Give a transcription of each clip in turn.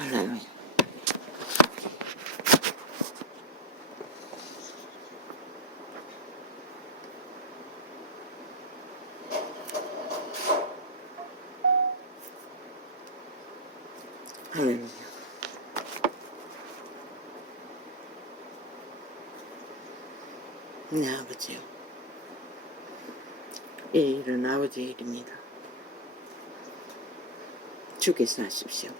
할렐루야. 할렐루야. 네, 아버지요. 이 일은 아버지의 일입니다. 주께서 하십시오.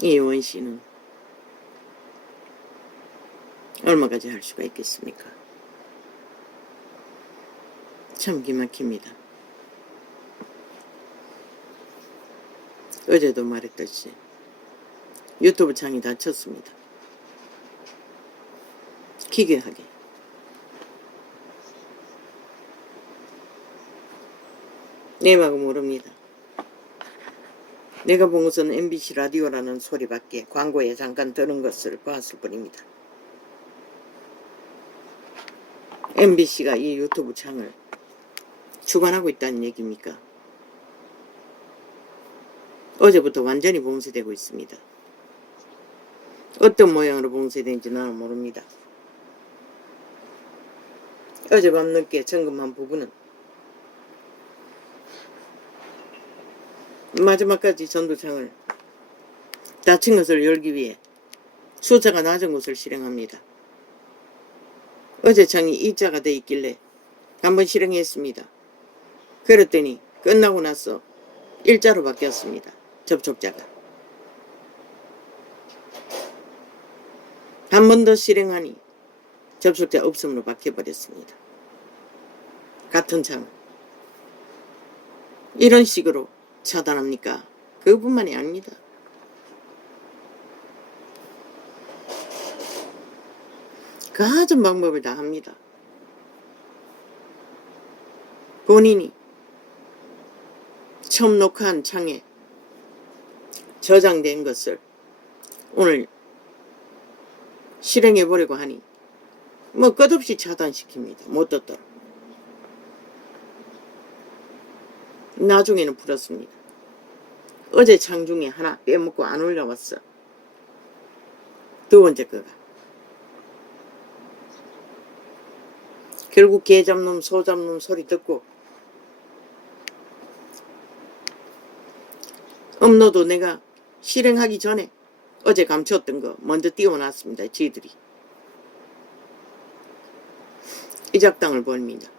이 원씨는 얼마까지 할 수가 있겠습니까? 참 기막힙니다. 어제도 말했듯이 유튜브 창이 닫혔습니다. 기괴하게. 내막은 모릅니다. 내가 본 것은 MBC 라디오라는 소리밖에 광고에 잠깐 들은 것을 봤을 뿐입니다. MBC가 이 유튜브 창을 주관하고 있다는 얘기입니까? 어제부터 완전히 봉쇄되고 있습니다. 어떤 모양으로 봉쇄된지 나는 모릅니다. 어젯밤 늦게 점검한 부분은 마지막까지 전도창을 닫힌 것을 열기 위해 숫자가 낮은 것을 실행합니다. 어제 창이 2자가 돼 있길래 한번 실행했습니다. 그랬더니 끝나고 나서 1자로 바뀌었습니다. 접촉자가. 한 번 더 실행하니 접촉자 없음으로 바뀌어버렸습니다. 같은 창을. 이런 식으로 차단합니까? 그것뿐만이 아닙니다. 가진 방법을 다 합니다. 본인이 처음 녹화한 창에 저장된 것을 오늘 실행해 보려고 하니 뭐 끝없이 차단시킵니다. 못 듣도록. 나중에는 풀었습니다. 어제 창 중에 하나 빼먹고 안 올라왔어. 두 번째 거가. 결국 개 잡놈 소 잡놈 소리 듣고 업로드 내가 실행하기 전에 어제 감췄던 거 먼저 띄워놨습니다. 지들이. 이 작당을 벌입니다.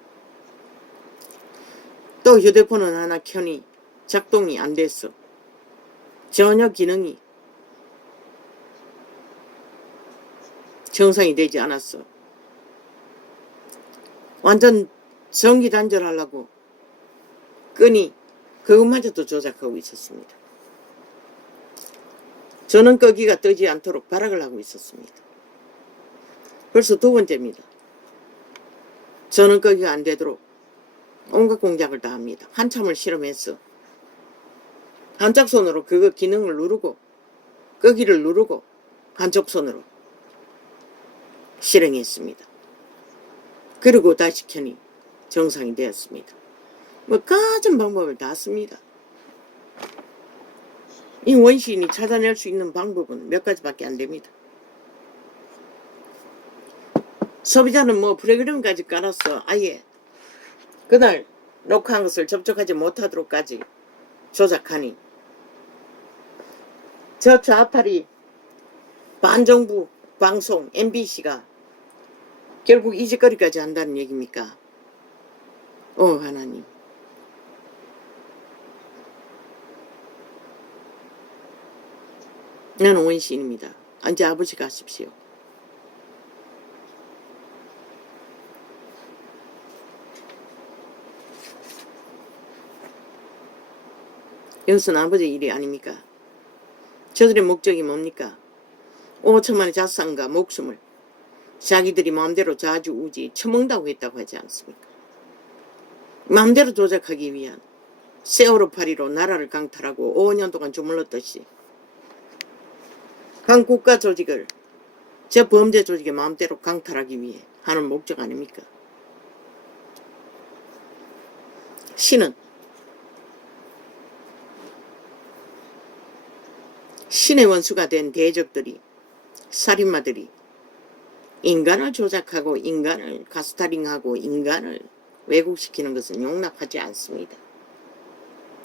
또 휴대폰은 하나 켜니 작동이 안 됐어. 전혀 기능이 정상이 되지 않았어. 완전 전기 단절하려고 끄니 그것마저도 조작하고 있었습니다. 전원 끄기가 뜨지 않도록 발악을 하고 있었습니다. 벌써 두 번째입니다. 전원 끄기가 안 되도록 온갖 공작을 다 합니다. 한참을 실험했어. 한쪽 손으로 그거 기능을 누르고 끄기를 누르고 한쪽 손으로 실행했습니다. 그리고 다시 켜니 정상이 되었습니다. 뭐 가진 방법을 다 씁니다. 이 원시인이 찾아낼 수 있는 방법은 몇 가지밖에 안 됩니다. 소비자는 뭐 프로그램까지 깔았어. 아예 그날 녹화한 것을 접촉하지 못하도록까지 조작하니 저 좌파리 반정부 방송 MBC가 결국 이 짓거리까지 한다는 얘기입니까? 하나님. 나는 원시인입니다. 이제 아버지가 하십시오. 이것은 아버지의 일이 아닙니까? 저들의 목적이 뭡니까? 5천만의 자산과 목숨을 자기들이 마음대로 좌지우지 처먹는다고 했다고 하지 않습니까? 마음대로 조작하기 위한 세월호파리로 나라를 강탈하고 5년 동안 주물렀듯이 한 국가 조직을 저 범죄 조직의 마음대로 강탈하기 위해 하는 목적 아닙니까? 신은 신의 원수가 된 대적들이, 살인마들이 인간을 조작하고 인간을 가스타링하고 인간을 왜곡시키는 것은 용납하지 않습니다.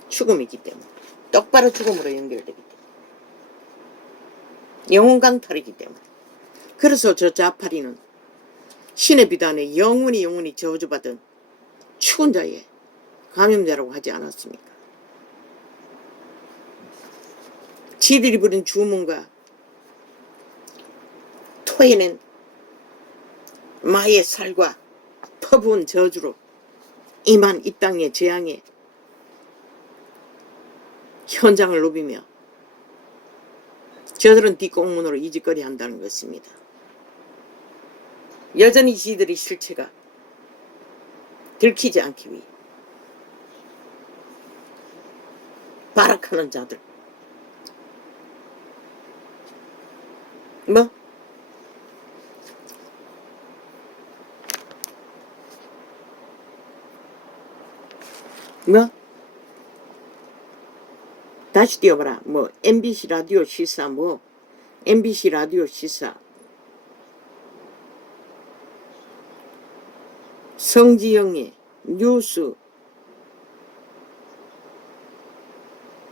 죽음이기 때문에. 똑바로 죽음으로 연결되기 때문에. 영혼 강탈이기 때문에. 그래서 저 자파리는 신의 비단에 영원히 저주받은 죽은 자의 감염자라고 하지 않았습니까? 지들이 부린 주문과 토해낸 마의 살과 퍼부은 저주로 임한 이 땅의 재앙의 현장을 누비며 저들은 뒷공문으로 이직거리 한다는 것입니다. 여전히 지들의 실체가 들키지 않기 위해 발악하는 자들. 뭐? 다시 띄워봐라. MBC 라디오 시사, MBC 라디오 시사. 성지영의 뉴스,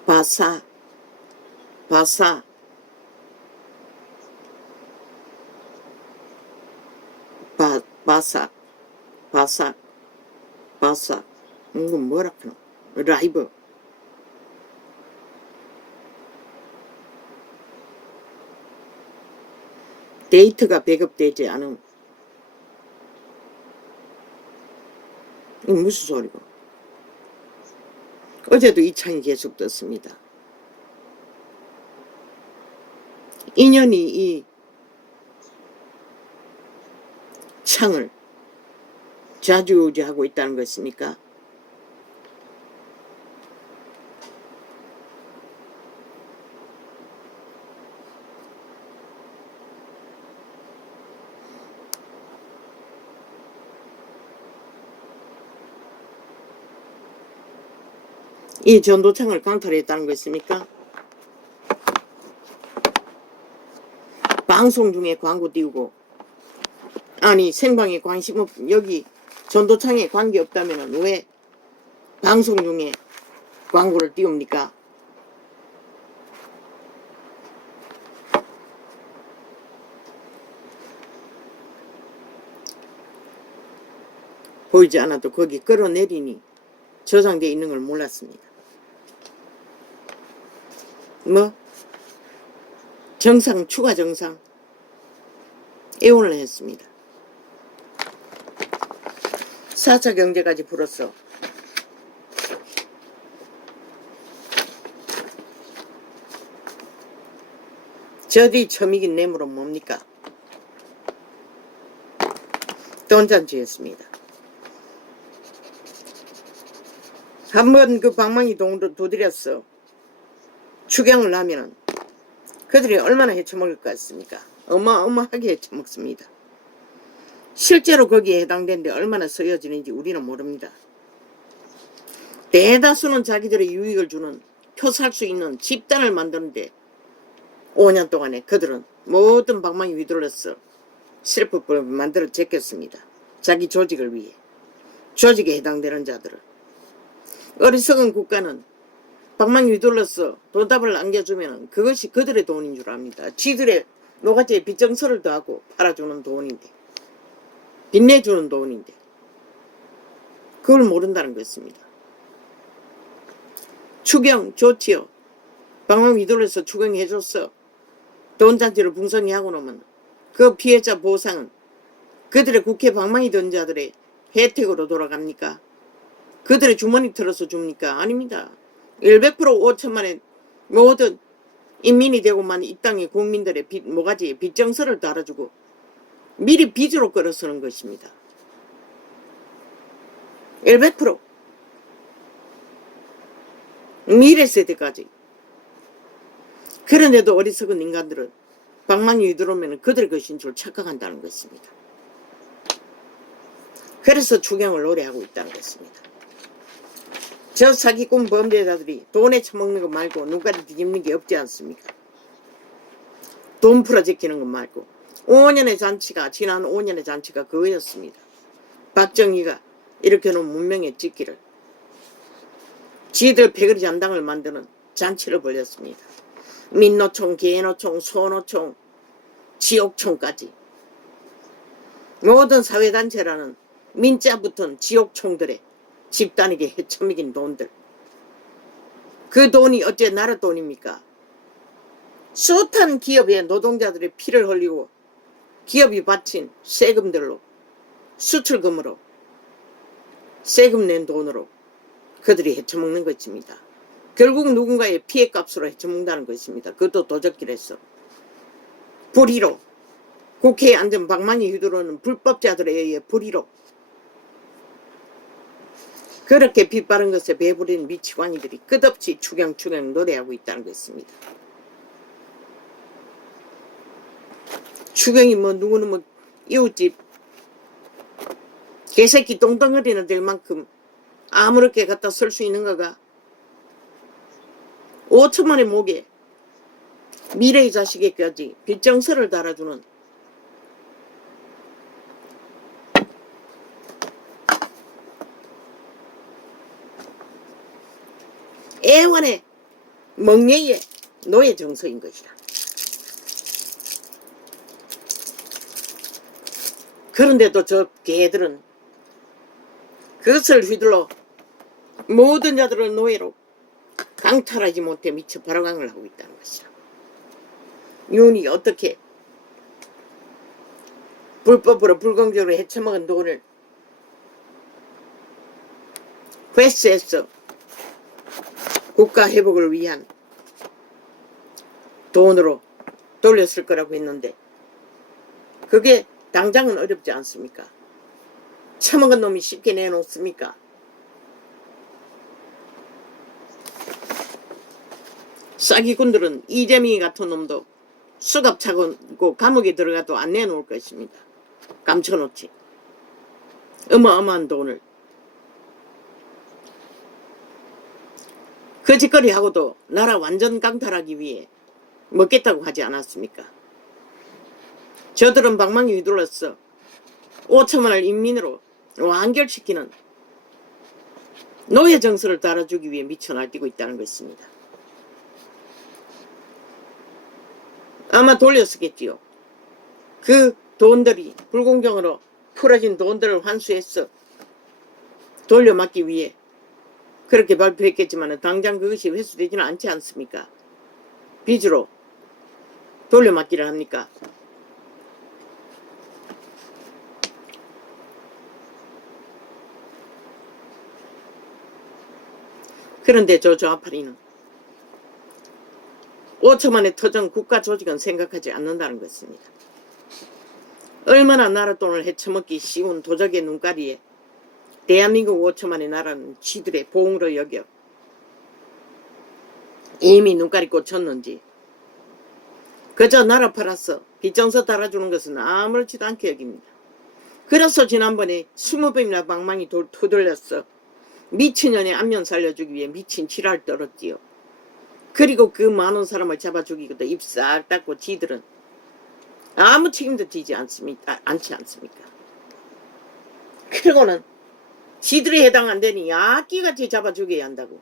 바사, 이건 뭐라 하노? 라이브. 데이터가 배급되지 않은. 이건 무슨 소리고? 어제도 이 창이 계속 떴습니다. 인연이 이 창을 좌지우지하고 있다는 것입니까? 이 전도창을 강탈했다는 것입니까? 방송 중에 광고 띄우고, 아니 생방에 관심 없, 여기 전도창에 관계없다면 왜 방송 중에 광고를 띄웁니까? 보이지 않아도 거기 끌어내리니 저장되어 있는 걸 몰랐습니다. 정상, 추가 정상 애원을 했습니다. 4차 경제까지 불었어. 저뒤 처미긴 뇌물은 뭡니까? 돈잔치였습니다. 한번 그 방망이 도드렸어. 추경을 하면은 그들이 얼마나 헤쳐먹을 것 같습니까? 어마어마하게 헤쳐먹습니다. 실제로 거기에 해당되는데 얼마나 쓰여지는지 우리는 모릅니다. 대다수는 자기들의 유익을 주는 표 살 수 있는 집단을 만드는데 5년 동안에 그들은 모든 방망이 휘둘러서 실프법을 만들어 제꼈습니다. 자기 조직을 위해. 조직에 해당되는 자들은. 어리석은 국가는 방망이 휘둘러서 돈답을 안겨주면 그것이 그들의 돈인 줄 압니다. 지들의 노가지에 빚정서를 더하고 팔아주는 돈인데, 빚내주는 돈인데 그걸 모른다는 것입니다. 추경 좋지요. 방망이 휘둘러서 추경해줬어. 돈잔치를 풍성히 하고 나면 그 피해자 보상은 그들의 국회 방망이 든 자들의 혜택으로 돌아갑니까? 그들의 주머니 털어서 줍니까? 아닙니다. 100% 5천만의 모든 인민이 되고만 이 땅의 국민들의 모가지에 빚정서를 달아주고 미리 빚으로 끌어서는 것입니다. 100% 미래 세대까지. 그런데도 어리석은 인간들은 방망이 휘두르면 그들의 것인 줄 착각한다는 것입니다. 그래서 추경을 노래하고 있다는 것입니다. 저 사기꾼 범죄자들이 돈에 처먹는 거 말고 눈가리 뒤집는 게 없지 않습니까? 돈 풀어제끼는 것 말고 5년의 잔치가 지난 5년의 잔치가 그거였습니다. 박정희가 이렇게 놓은 문명의 찍기를 지들 패거리 잔당을 만드는 잔치를 벌였습니다. 민노총, 개노총, 소노총, 지옥총까지 모든 사회단체라는 민자 붙은 지옥총들의 집단에게 헤쳐먹인 돈들. 그 돈이 어째 나라 돈입니까? 숱한 기업의 노동자들의 피를 흘리고 기업이 바친 세금들로 수출금으로 세금 낸 돈으로 그들이 헤쳐먹는 것입니다. 결국 누군가의 피해값으로 헤쳐먹는다는 것입니다. 그것도 도적질에서 불의로 국회에 앉은 방망이 휘두르는 불법자들에 의해 불의로 그렇게 빗바른 것에 배부린 미치광이들이 끝없이 추경추경 노래하고 있다는 것입니다. 추경이 뭐 누구는 뭐 이웃집 개새끼 똥덩어리나 될 만큼 아무렇게 갖다 쓸 수 있는 거가 5천만의 목에 미래의 자식에까지 빚정서를 달아주는 애완의 멍해의 노예 정서인 것이다. 그런데도 저 개들은 그것을 휘둘러 모든 자들을 노예로 강탈하지 못해 미쳐 발광을 하고 있다는 것이다. 윤이 어떻게 불법으로 불공정으로 헤쳐먹은 돈을 회수해서 국가 회복을 위한 돈으로 돌렸을 거라고 했는데 그게 당장은 어렵지 않습니까? 처먹은 놈이 쉽게 내놓습니까? 사기꾼들은 이재명이 같은 놈도 수갑 차고 감옥에 들어가도 안 내놓을 것입니다. 감춰놓지. 어마어마한 돈을. 그 짓거리하고도 나라 완전 강탈하기 위해 먹겠다고 하지 않았습니까? 저들은 방망이 휘둘러서 5천만을 인민으로 완결시키는 노예 정서를 달아주기 위해 미쳐 날뛰고 있다는 것입니다. 아마 돌렸었겠지요. 그 돈들이 불공정으로 풀어진 돈들을 환수해서 돌려막기 위해 그렇게 발표했겠지만 당장 그것이 회수되지는 않지 않습니까? 빚으로 돌려막기를 합니까? 그런데 저 좌파리는 5천만의 터전 국가 조직은 생각하지 않는다는 것입니다. 얼마나 나라 돈을 헤쳐먹기 쉬운 도적의 눈가리에 대한민국 5천만의 나라는 지들의 보응으로 여겨 이미 눈가리 꽂혔는지 그저 나라 팔아서 빚정서 달아주는 것은 아무렇지도 않게 여깁니다. 그래서 지난번에 20번이나 방망이 두들렸어 미친년의 안면 살려주기 위해 미친 지랄 떨었지요. 그리고 그 많은 사람을 잡아 죽이고도 입 싹 닫고 지들은 아무 책임도 지지 않지 않습니까? 그리고는 지들이 해당 안 되니 악기같이 잡아 죽여야 한다고.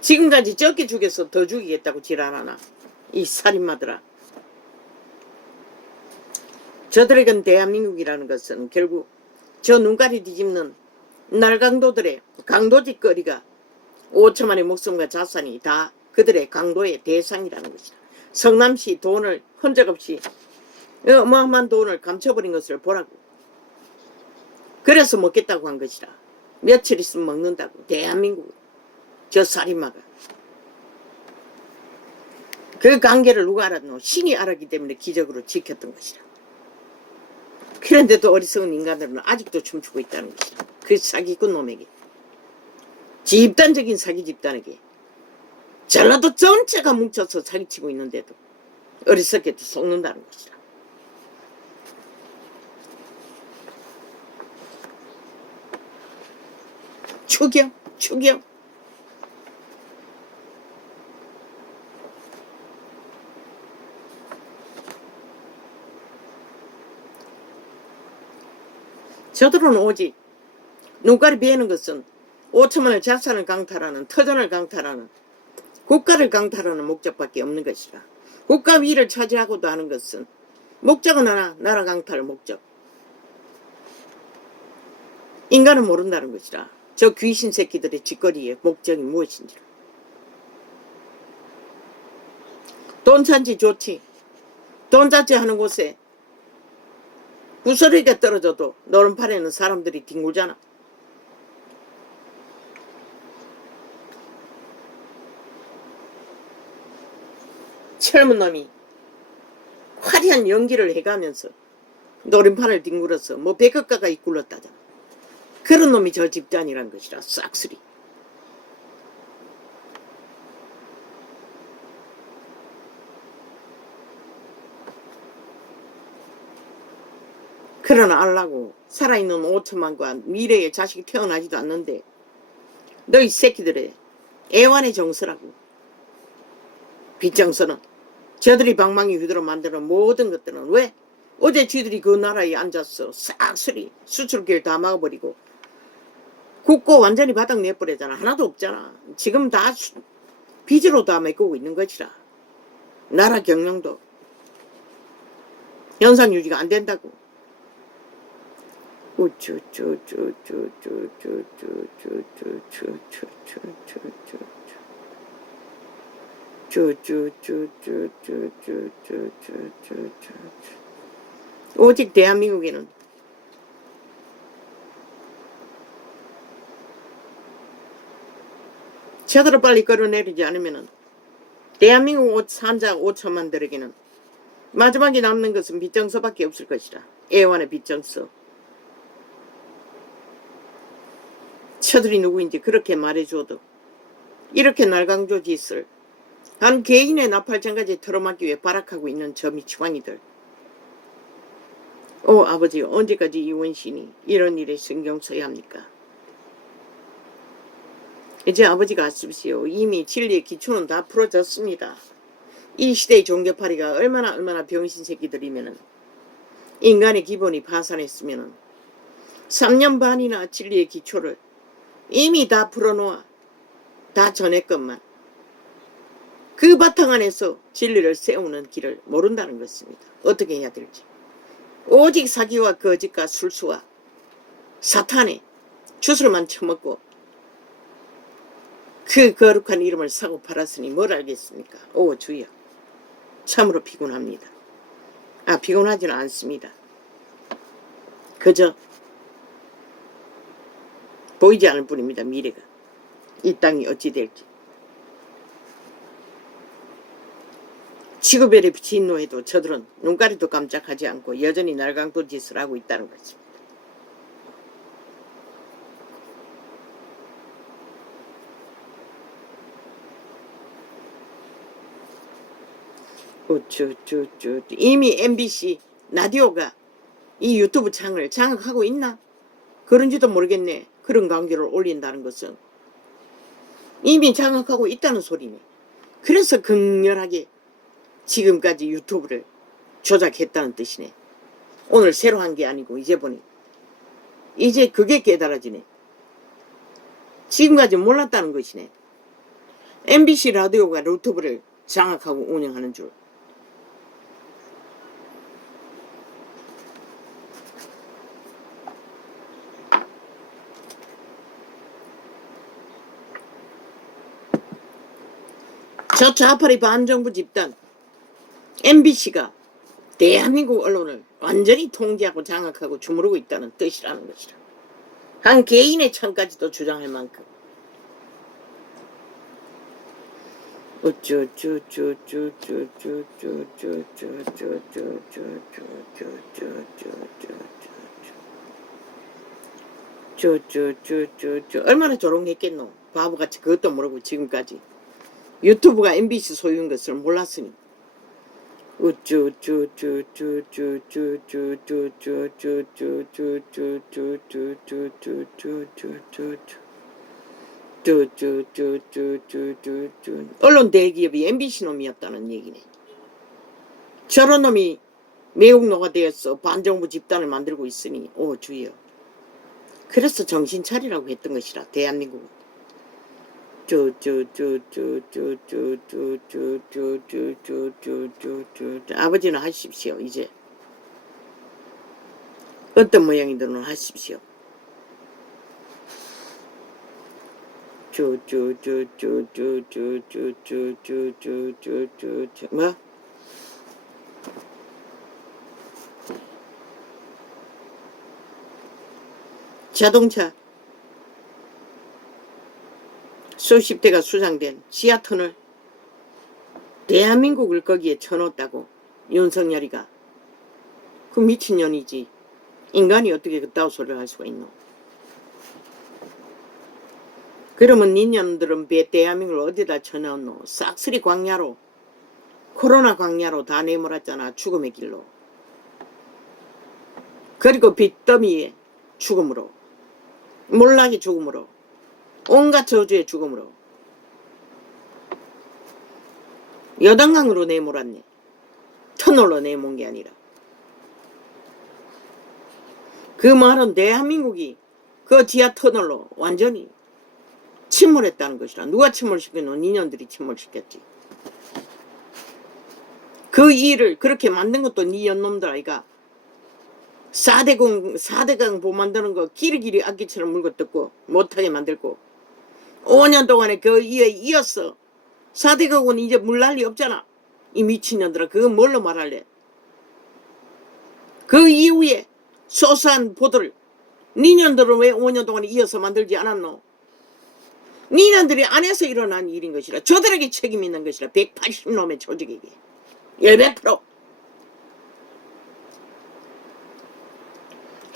지금까지 적게 죽여서 더 죽이겠다고 지랄하나 이 살인마들아. 저들에겐 대한민국이라는 것은 결국 저 눈가리 뒤집는 날강도들의 강도짓거리가 5천만의 목숨과 자산이 다 그들의 강도의 대상이라는 것이다. 성남시 돈을 흔적 없이 어마어마한 돈을 감춰버린 것을 보라고. 그래서 먹겠다고 한 것이라. 며칠 있으면 먹는다고. 대한민국 저 살인마가. 그 관계를 누가 알았노? 신이 알았기 때문에 기적으로 지켰던 것이라. 그런데도 어리석은 인간들은 아직도 춤추고 있다는 것이라. 그 사기꾼 놈에게. 집단적인 사기 집단에게 전라도 전체가 뭉쳐서 사기치고 있는데도 어리석게도 속는다는 것이라. 죽여, 죽여. 저들은 오직 눈깔이 비는 것은 5천만의 자산을 강탈하는, 터전을 강탈하는, 국가를 강탈하는 목적밖에 없는 것이라. 국가 위를 차지하고도 하는 것은 목적은 하나, 나라 강탈 목적. 인간은 모른다는 것이라. 저 귀신 새끼들의 짓거리의 목적이 무엇인지를. 돈 찬지 좋지. 돈 자체하는 곳에 구설이가 떨어져도 노른판에는 사람들이 뒹굴잖아. 젊은 놈이 화려한 연기를 해가면서 노른판을 뒹굴어서 뭐 백억 가까이 굴렀다잖아. 그런 놈이 저 집단이란 것이라. 싹쓸이. 그러나 알라고 살아있는 5천만과 미래의 자식이 태어나지도 않는데 너희 새끼들의 애완의 정서라고. 빚정서는 저들이 방망이 휘두르 만드는 모든 것들은 왜? 어제 쥐들이 그 나라에 앉아서 싹쓸이 수출길 다 막아버리고 국고 완전히 바닥 내버리잖아. 하나도 없잖아. 지금 다 빚으로 다 메꾸고 있는 것이라. 나라 경영도 현상 유지가 안 된다고. 오직 대한민국에는 저들을 빨리 끌어내리지 않으면 대한민국 산자 5천만들에게는 마지막에 남는 것은 빚정서밖에 없을 것이라. 애완의 빚정서. 저들이 누구인지 그렇게 말해줘도 이렇게 날강조 짓을 한 개인의 나팔장까지 털어막기 위해 발악하고 있는 저 미치광이들. 아버지, 언제까지 이 원신이 이런 일에 신경 써야 합니까? 이제 아버지가 아십시오. 이미 진리의 기초는 다 풀어졌습니다. 이 시대의 종교파리가 얼마나 병신 새끼들이면은 인간의 기본이 파산했으면은 3년 반이나 진리의 기초를 이미 다 풀어놓아 다 전했건만 그 바탕 안에서 진리를 세우는 길을 모른다는 것입니다. 어떻게 해야 될지. 오직 사기와 거짓과 술수와 사탄의 주술만 처먹고 그 거룩한 이름을 사고 팔았으니 뭘 알겠습니까? 주여. 참으로 피곤합니다. 피곤하지는 않습니다. 그저 보이지 않을 뿐입니다. 미래가. 이 땅이 어찌 될지. 지구별의 진노에도 저들은 눈가리도 깜짝하지 않고 여전히 날강도 짓을 하고 있다는 것입니다. 이미 MBC 라디오가 이 유튜브 창을 장악하고 있나? 그런지도 모르겠네. 그런 광고를 올린다는 것은 이미 장악하고 있다는 소리네. 그래서 극렬하게 지금까지 유튜브를 조작했다는 뜻이네. 오늘 새로 한 게 아니고 이제 보니 이제 그게 깨달아지네. 지금까지 몰랐다는 것이네. MBC 라디오가 유튜브를 장악하고 운영하는 줄. 저 좌파리 반정부 집단 MBC가 대한민국 언론을 완전히 통제하고 장악하고 주무르고 있다는 뜻이라는 것이라. 한 개인의 천까지도 주장할 만큼. 얼마나 조롱했겠노. 바보같이 그것도 모르고 지금까지 유튜브가 MBC 소유인 것을 몰랐으니. 언론 대기업이 MBC 놈이었다는 얘기네. 저런 놈이 매국노가 되어서 반정부 집단을 만들고 있으니 오 주여. 그래서 정신 차리라고 했던 것이라 대한민국은. 아버지는 하십시오. 이제 어떤 모양이든 하십시오. 뭐? 자동차 수십 대가 수상된 지하터널 대한민국을 거기에 쳐놓았다고 윤석열이가. 그 미친년이지. 인간이 어떻게 그따위 소리를 할 수가 있노. 그러면 니년들은 대한민국을 어디다 쳐넣었노. 싹쓸이 광야로, 코로나 광야로 다 내몰았잖아. 죽음의 길로. 그리고 빚더미의 죽음으로, 몰락의 죽음으로, 온갖 저주의 죽음으로 여당강으로 내몰았네. 터널로 내몬 게 아니라. 그 말은 대한민국이 그 지하 터널로 완전히 침몰했다는 것이라. 누가 침몰시켰노? 니년들이 침몰시켰지. 그 일을 그렇게 만든 것도 니 연놈들 아이가. 4대강 보 만드는 거 끼리끼리 악기처럼 물고 뜯고 못하게 만들고 5년 동안에 그 이에 이었어. 4대강은 이제 물날 리 없잖아. 이 미친년들아. 그거 뭘로 말할래. 그 이후에 소소한 보도를 니년들은 왜 5년 동안에 이어서 만들지 않았노. 니년들이 안에서 일어난 일인 것이라. 저들에게 책임 있는 것이라. 180놈의 조직에게 100%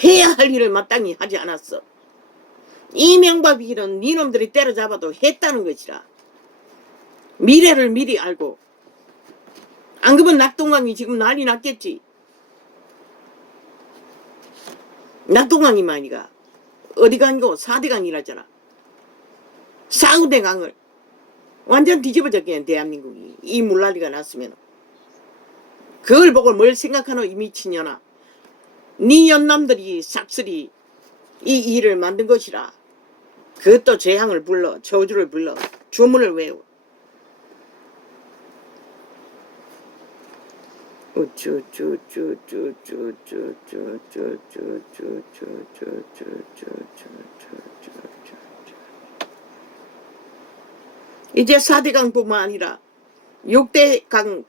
해야 할 일을 마땅히 하지 않았어. 이명박이는 니놈들이 때려잡아도 했다는 것이라. 미래를 미리 알고. 안 그러면 낙동강이 지금 난리 났겠지. 낙동강이 말이가 어디 간거 4대강이라잖아. 4대강을 완전 뒤집어졌겠네 대한민국이. 이 물난리가 났으면. 그걸 보고 뭘 생각하노 이 미친년아. 네 연남들이 싹쓸이 이 일을 만든 것이라. 그것도 재앙을 불러, 저주를 불러, 주문을 외워. 이제 4대강뿐만 아니라 6대강,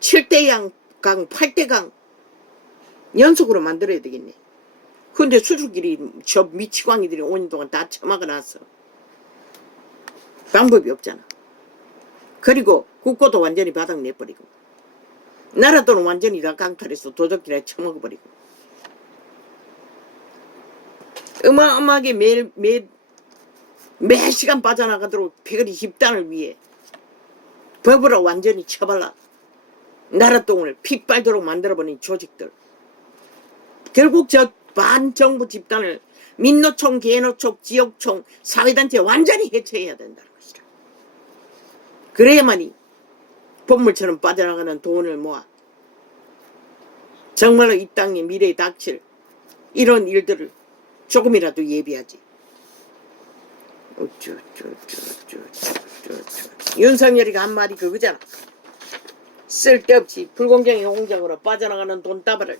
7대강, 8대강 연속으로 만들어야 되겠네. 근데 수출길이 저 미치광이들이 5년 동안 다 처막아놨어. 방법이 없잖아. 그리고 국고도 완전히 바닥 내버리고 나라도는 완전히 다 강탈해서 도적질에 처먹어버리고 어마어마하게 매 시간 빠져나가도록 패거리 집단을 위해 법으로 완전히 처발라 나라똥을 핏발도록 만들어버린 조직들. 결국 저 반정부 집단을 민노총, 개노총, 지역총, 사회단체 완전히 해체해야 된다는 것이다. 그래야만이 본물처럼 빠져나가는 돈을 모아 정말로 이 땅의 미래에 닥칠 이런 일들을 조금이라도 예비하지. 윤석열이가 한 말이 그거잖아. 쓸데없이 불공정의 공정으로 빠져나가는 돈다발을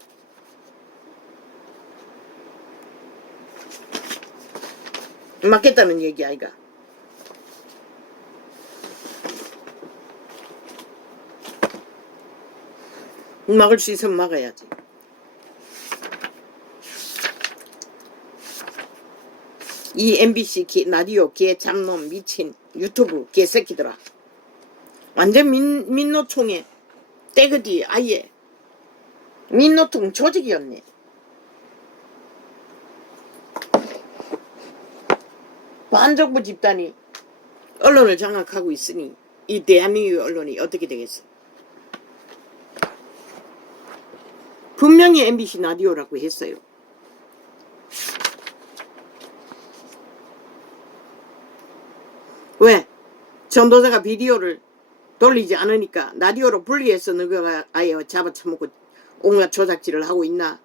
막겠다는 얘기 아이가. 막을 수 있으면 막아야지. 이 MBC 라디오 개 잡놈 미친 유튜브 개새끼들아. 완전 민노총의 떼그디 아예 민노총 조직이었네. 반정부 집단이 언론을 장악하고 있으니 이 대한민국 언론이 어떻게 되겠어. 분명히 MBC 라디오라고 했어요. 왜? 전도자가 비디오를 돌리지 않으니까 라디오로 분리해서 너가 아예 잡아쳐먹고 온갖 조작질을 하고 있나?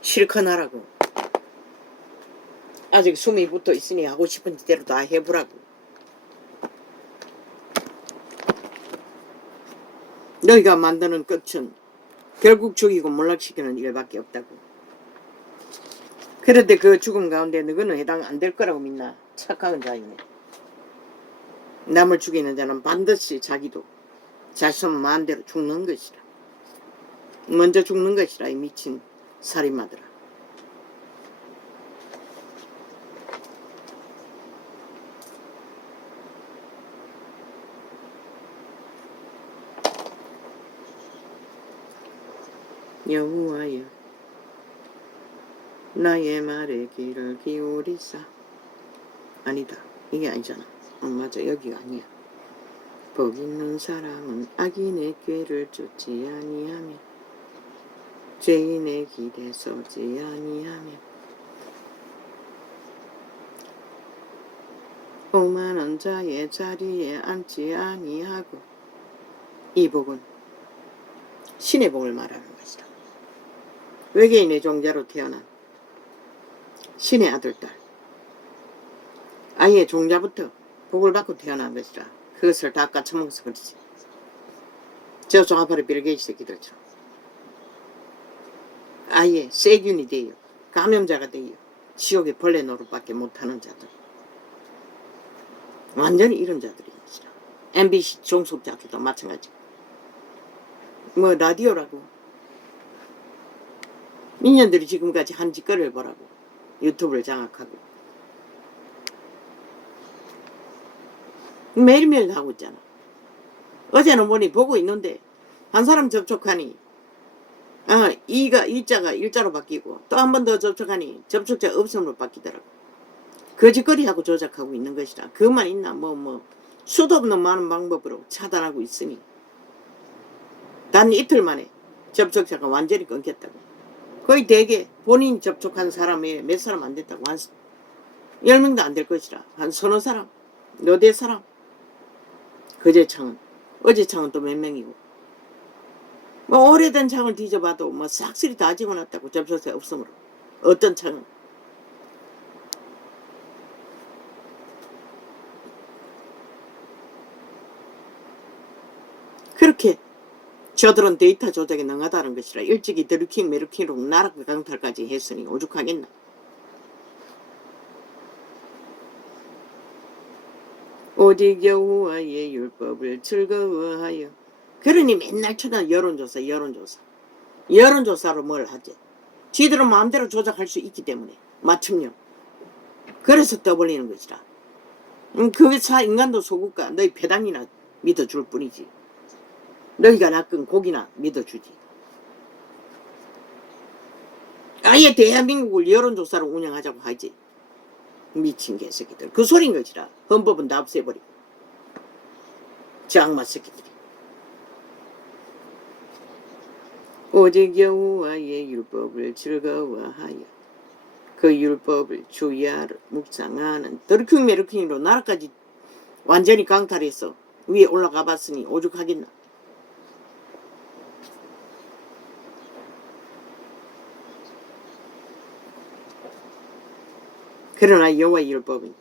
실컷 하라고. 아직 숨이 붙어 있으니 하고 싶은 대로 다 해보라고. 너희가 만드는 끝은 결국 죽이고 몰락시키는 일밖에 없다고. 그런데 그 죽음 가운데 너희는 해당 안 될 거라고 믿나? 착각은 자이네. 남을 죽이는 자는 반드시 자기도 자신 마음대로 죽는 것이라. 먼저 죽는 것이라, 이 미친 살인마들아. 여호와여, 나의 말에 귀를 기울이사. 아니다, 이게 아니잖아. 맞아, 여기가 아니야. 복 있는 사람은 악인의 꾀를 쫓지 아니하며 죄인의 길에 서지 아니하며 오만한 자의 자리에 앉지 아니하고. 이 복은 신의 복을 말하는 것이다. 외계인의 종자로 태어난 신의 아들딸, 아예 종자부터 복을 받고 태어난 것이라. 그것을 다 까쳐먹어서 그렇지. 저 종아파리 빌게이츠 새끼들처럼 아예 세균이 되어 감염자가 되어 지옥의 벌레 노릇밖에 못하는 자들, 완전히 이런 자들이 것이라. MBC 종속자들도 마찬가지. 뭐 라디오라고 민년들이 지금까지 한 짓거리를 보라고. 유튜브를 장악하고 매일매일 하고 있잖아. 어제는 보니 보고 있는데 한 사람 접촉하니 이가 일자가 일자로 바뀌고 또 한 번 더 접촉하니 접촉자 없음으로 바뀌더라고. 거짓거리하고 조작하고 있는 것이라. 그것만 있나? 수도 없는 많은 방법으로 차단하고 있으니 단 이틀 만에 접촉자가 완전히 끊겼다고. 거의 대개 본인 접촉한 사람에 몇 사람 안 됐다고. 한 10명도 안 될 것이라. 한 서너 사람, 너댓 사람. 그제 창은, 어제 창은 또 몇 명이고. 오래된 창을 뒤져봐도 싹쓸이 다 집어놨다고. 접촉자 없으므로. 어떤 창은. 그렇게 저들은 데이터 조작에 능하다는 것이라. 일찍이 드루킹 메루킹으로 나락 강탈까지 했으니 오죽하겠나. 오직 여호와의 율법을 즐거워하여. 그러니 맨날 쳐다 여론조사로 뭘 하지? 지들은 마음대로 조작할 수 있기 때문에. 맞춤형. 그래서 떠벌리는 것이라. 인간도 속을까? 너희 배당이나 믿어줄 뿐이지. 너희가 낚은 고기나 믿어주지. 아예 대한민국을 여론조사로 운영하자고 하지. 미친 개새끼들. 그 소린 것이라. 헌법은 다 없애버리고. 저 악마 새끼들이. 오직 여호와의 율법을 즐거워하여 그 율법을 주야로 묵상하는. 드루킹 메루킹으로 나라까지 완전히 강탈해서 위에 올라가 봤으니 오죽하겠나. 그러나 여호와의 율법은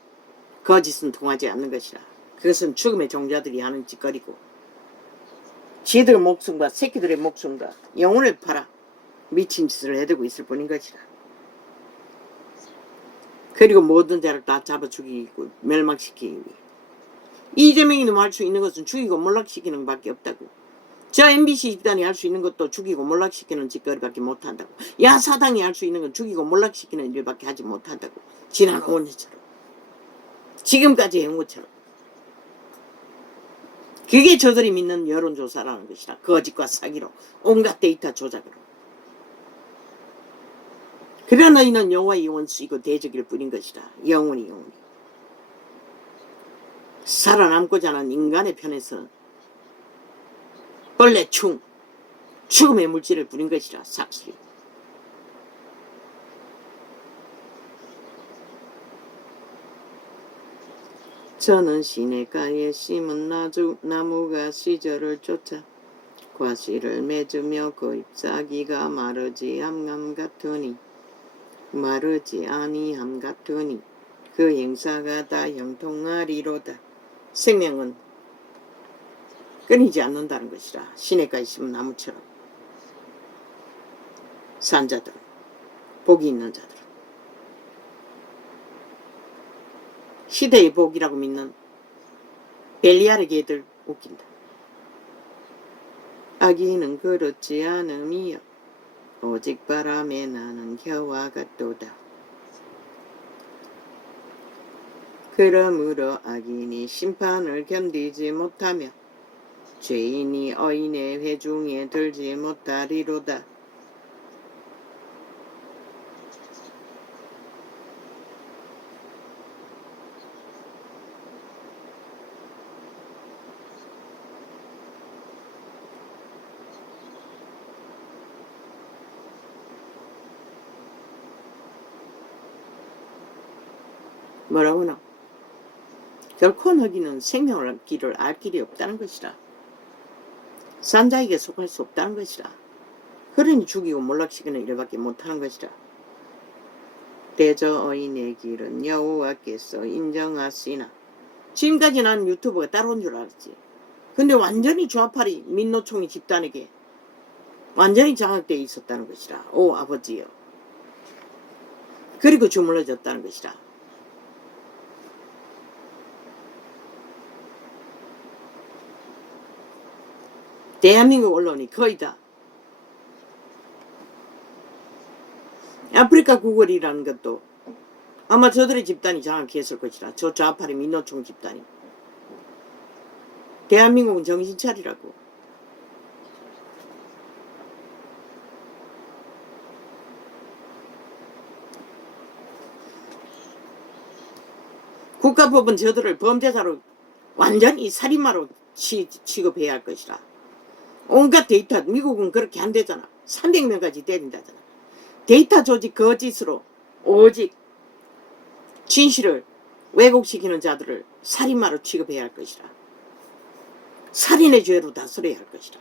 거짓은 통하지 않는 것이라. 그것은 죽음의 종자들이 하는 짓거리고 지들 목숨과 새끼들의 목숨과 영혼을 팔아 미친 짓을 해대고 있을 뿐인 것이라. 그리고 모든 자를 다 잡아 죽이고 멸망시키기 위해 이재명이 놈 할 수 있는 것은 죽이고 몰락시키는 것밖에 없다고. 저 MBC 집단이 할 수 있는 것도 죽이고 몰락시키는 짓거리밖에 못한다고. 야사당이 할 수 있는 건 죽이고 몰락시키는 일밖에 하지 못한다고. 지난 5년처럼. 지금까지 해온 것처럼. 그게 저들이 믿는 여론조사라는 것이라. 거짓과 사기로. 온갖 데이터 조작으로. 그러나 너희는 여호와의 원수이고 대적일 뿐인 것이라. 영원히. 살아남고자 하는 인간의 편에서는 벌레 죽음의 물질을 부린 것이라. 삭시. 저는 시냇가에 심은 나무가 시절을 쫓아 과실을 맺으며 그 잎사귀가 마르지 아니함 같으니 그 행사가 다 형통하리로다. 생명은 끊이지 않는다는 것이라. 시냇가에 심은 나무처럼. 산자들, 복이 있는 자들, 시대의 복이라고 믿는 벨리아르 개들 웃긴다. 아기는 그렇지 않음이여 오직 바람에 나는 겨와 같도다. 그러므로 악인이 심판을 견디지 못하며 죄인이 어인의 회중에 들지 못하리로다. 뭐라고나? 결코 너희는 생명을 길을 알 길이 없다는 것이라. 산자에게 속할 수 없다는 것이라. 그러니 죽이고 몰락시키는 일밖에 못하는 것이라. 대저 어인의 길은 여호와께서 인정하시나. 지금까지 난 유튜브가 따라온 줄 알았지. 근데 완전히 좌파리 민노총이 집단에게 완전히 장악되어 있었다는 것이라. 오 아버지여. 그리고 주물러졌다는 것이라. 대한민국 언론이 거의 다 아프리카 구걸이라는 것도 아마 저들의 집단이 장악했을 것이라. 저 좌파리 민노총 집단이. 대한민국은 정신 차리라고. 국가법은 저들을 범죄자로 완전히 살인마로 취급해야 할 것이라. 온갖 데이터, 미국은 그렇게 안 되잖아. 300명까지 때린다잖아. 데이터 조직 거짓으로 오직 진실을 왜곡시키는 자들을 살인마로 취급해야 할 것이라. 살인의 죄로 다스려야 할 것이라.